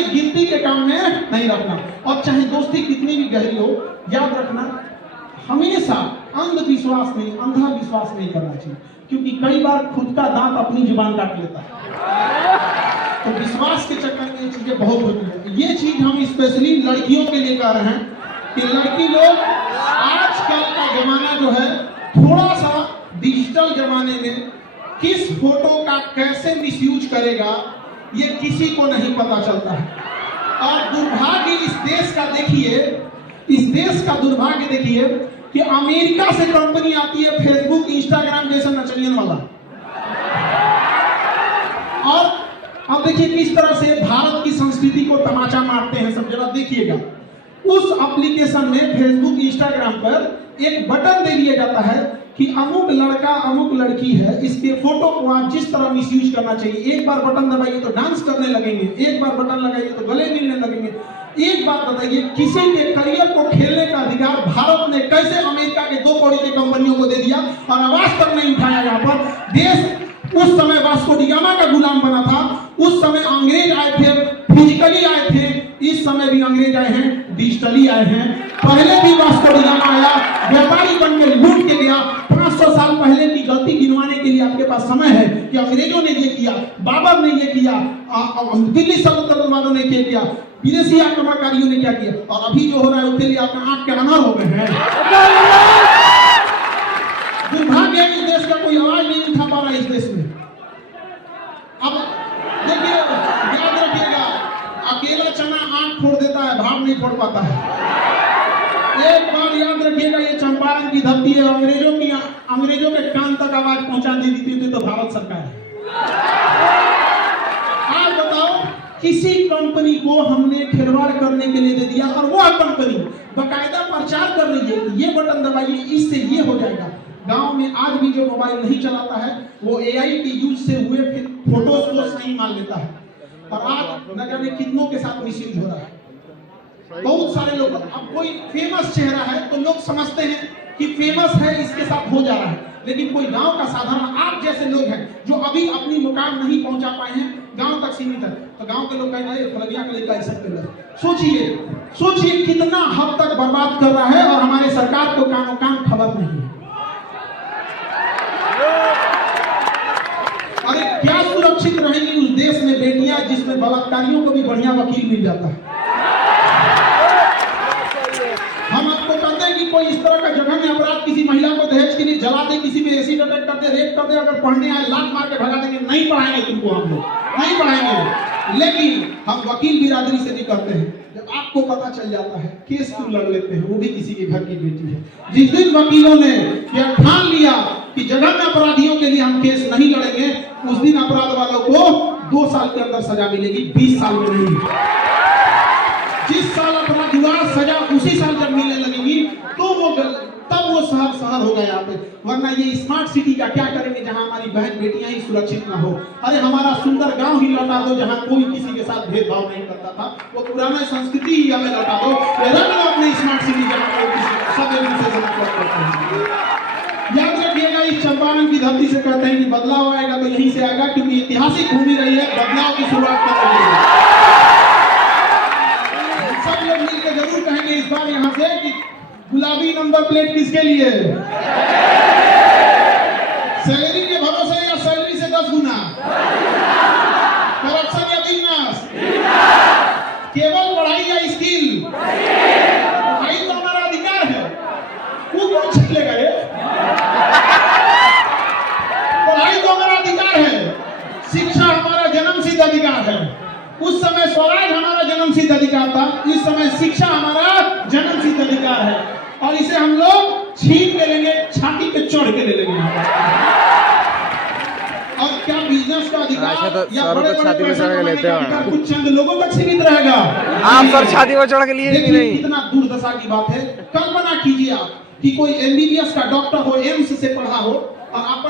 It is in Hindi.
ऐसे गिनती के काम में नहीं रखना। और चाहे दोस्ती कितनी भी गहरी हो, याद रखना हमेशा अंधविश्वास नहीं, अंधा विश्वास नहीं करना चाहिए, क्योंकि कई बार खुद का दांत अपनी जुबान काट लेता है। तो विश्वास के चक्कर में ये चीजें बहुत होती है। ये चीज हम स्पेशली लड़कियों के लिए कह रहे हैं कि लड़की लोग, आजकल का जमाना जो है थोड़ा सा डिजिटल जमाने में किस फोटो का कैसे मिसयूज करेगा ये किसी को नहीं पता चलता है। और दुर्भाग्य इस देश का देखिए, इस देश का दुर्भाग्य देखिए कि अमेरिका से कंपनी आती है फेसबुक इंस्टाग्राम जैसा नचनियन वाला, और अब देखिए किस तरह से भारत की संस्कृति को तमाचा मारते हैं सब। जरा देखिएगा, उस एप्लीकेशन में फेसबुक इंस्टाग्राम पर एक बटन दे दिया जाता है कि अमुक लड़का अमुक लड़की है, इसके फोटो को आप जिस तरह मिसयूज करना चाहिए। एक बार बटन दबाइए तो डांस करने लगेंगे, एक बार बटन लगाइए तो गले मिलने लगेंगे। एक बात बताइए, किसी के करियर को खेलने का अधिकार भारत ने कैसे अमेरिका के 2 कौड़ी की कंपनियों को दे दिया और आवाज तक नहीं उठाया। यहाँ पर देश उस समय वास्को डी गामा का गुलाम बना था, उस समय अंग्रेज आए थे, फिजिकली आए थे, इस समय भी अंग्रेज आए हैं, डिजिटली आए हैं। पहले भी वास्को डी गामा आया, व्यापारी बन के लूट के गया। 500 साल पहले की गलती गिनवाने के लिए आपके पास समय है कि अंग्रेजों ने ये किया, बाबर ने ये किया, दिल्ली सल्तनत वालों ने ये किया, विदेशी आक्रमणकारियों ने क्या किया, और अभी जो हो रहा है उसके लिए आपका आंख के अनार हो गए हैं। दुर्भाग्य है इस देश का कोई आवाज नहीं उठा पा रहा इस देश में। अब देखिए, याद रखिएगा, अकेला चना आंख फोड़ देता है, भाव नहीं फोड़ पाता है। एक बार याद रखिएगा, ये चंपारण की धरती है, अंग्रेजों के कान तक आवाज पहुंचा दी थी तो भारत सरकार है। आप बताओ, किसी कंपनी को हमने खिलवाड़ करने के लिए दे दिया और वो कंपनी बकायदा प्रचार कर रही है, ये बटन दबाइए इससे ये हो जाएगा। गांव में आज भी जो मोबाइल नहीं चलाता है वो एआई के यूज से हुए फिर फोटोज को सही मान लेता है, और आज न जाने कितनों के साथ मिसयूज हो रहा है। बहुत सारे लोग, अब कोई फेमस चेहरा है तो लोग समझते हैं कि फेमस है इसके साथ हो जा रहा है, लेकिन कोई गांव का साधारण आप जैसे लोग हैं जो अभी अपनी मुकाम नहीं पहुंचा पाए हैं, गांव तक सीमित है, तो गांव के लोग कहेंगे फलगिया के लेकर ऐसा कर रहे। सोचिए कितना हद तक बर्बाद कर रहा है, और हमारे सरकार को कान खबर नहीं है। अरे क्या सुरक्षित रहेंगी उस देश में बेटियां जिसमें बलात्कारियों को भी बढ़िया वकील मिल जाता है। हम आपको कहते हैं कि कोई इस तरह का जघन्य अपराध किसी महिला को दहेज के लिए जला दे, किसी पे एसिड अटैक कर दे, रेप कर दे, अगर पढ़ने आए लात मार के भगा देंगे, नहीं पढ़ाएंगे तुमको, हम लोग नहीं पढ़ाएंगे। लेकिन हम वकील बिरादरी से भी करते हैं, जब आपको पता चल जाता है केस क्यों लड़ लेते हैं, वो भी किसी के घर की बेटी है। जिस दिन वकीलों ने यह ठान लिया कि जघन्य अपराधियों के लिए हम केस नहीं लड़ेंगे, उस दिन अपराध वालों को 2 साल के अंदर सजा मिलेगी, 20 साल में नहीं। जिस साल अपराध हुआ सजा उसी साल जब मिलने लगेगी तो तब वो शहर होगा यहाँ पे। वरना ये स्मार्ट सिटी का क्या करेंगे जहाँ हमारी बहन बेटियां ही सुरक्षित ना हो। अरे हमारा सुंदर गांव ही लौटा दो जहाँ कोई किसी के साथ भेदभाव नहीं करता था, वो पुराना संस्कृति ही हमें लौटा दो। अपने स्मार्ट सिटी जहाँ कोई किसी सब एक दूसरे से नफरत करते हैं। याद रखिएगा, इस चंपारण की धरती से कहते हैं कि बदलाव आएगा तो यहीं से आएगा, क्योंकि ऐतिहासिक भूमि रही है, बदलाव की शुरुआत कर रही है। सब लोग मिलकर जरूर कहेंगे इस बार यहाँ से कि गुलाबी नंबर प्लेट किसके लिए? सैलरी के भरोसे या सैलरी से 10 गुना? करप्शन या बिजनेस? केवल पढ़ाई या स्किल? पढ़ाई तो हमारा अधिकार है, वो कौन छीन लेगा ये? पढ़ाई तो हमारा अधिकार है, शिक्षा हमारा जन्मसिद्ध अधिकार है। उस समय स्वराज हमारा जन्मसिद्ध अधिकार था, इस समय शिक्षा हमारा जन्मसिद्ध अधिकार है, और इसे हम लोग छीन के लेंगे, छाती पे चढ़ के ले लेंगे। और क्या बिजनेस का अधिकार या बड़े छाती पे चढ़ के लेते हैं कुछ चंद लोगों तक सीमित रहेगा? आप सर छाती पे चढ़ के लिए नहीं। कितना दुर्दशा की बात है। कल्पना कीजिए आप कि कोई एमबीबीएस का डॉक्टर हो, एम्स से पढ़ा हो, और अपन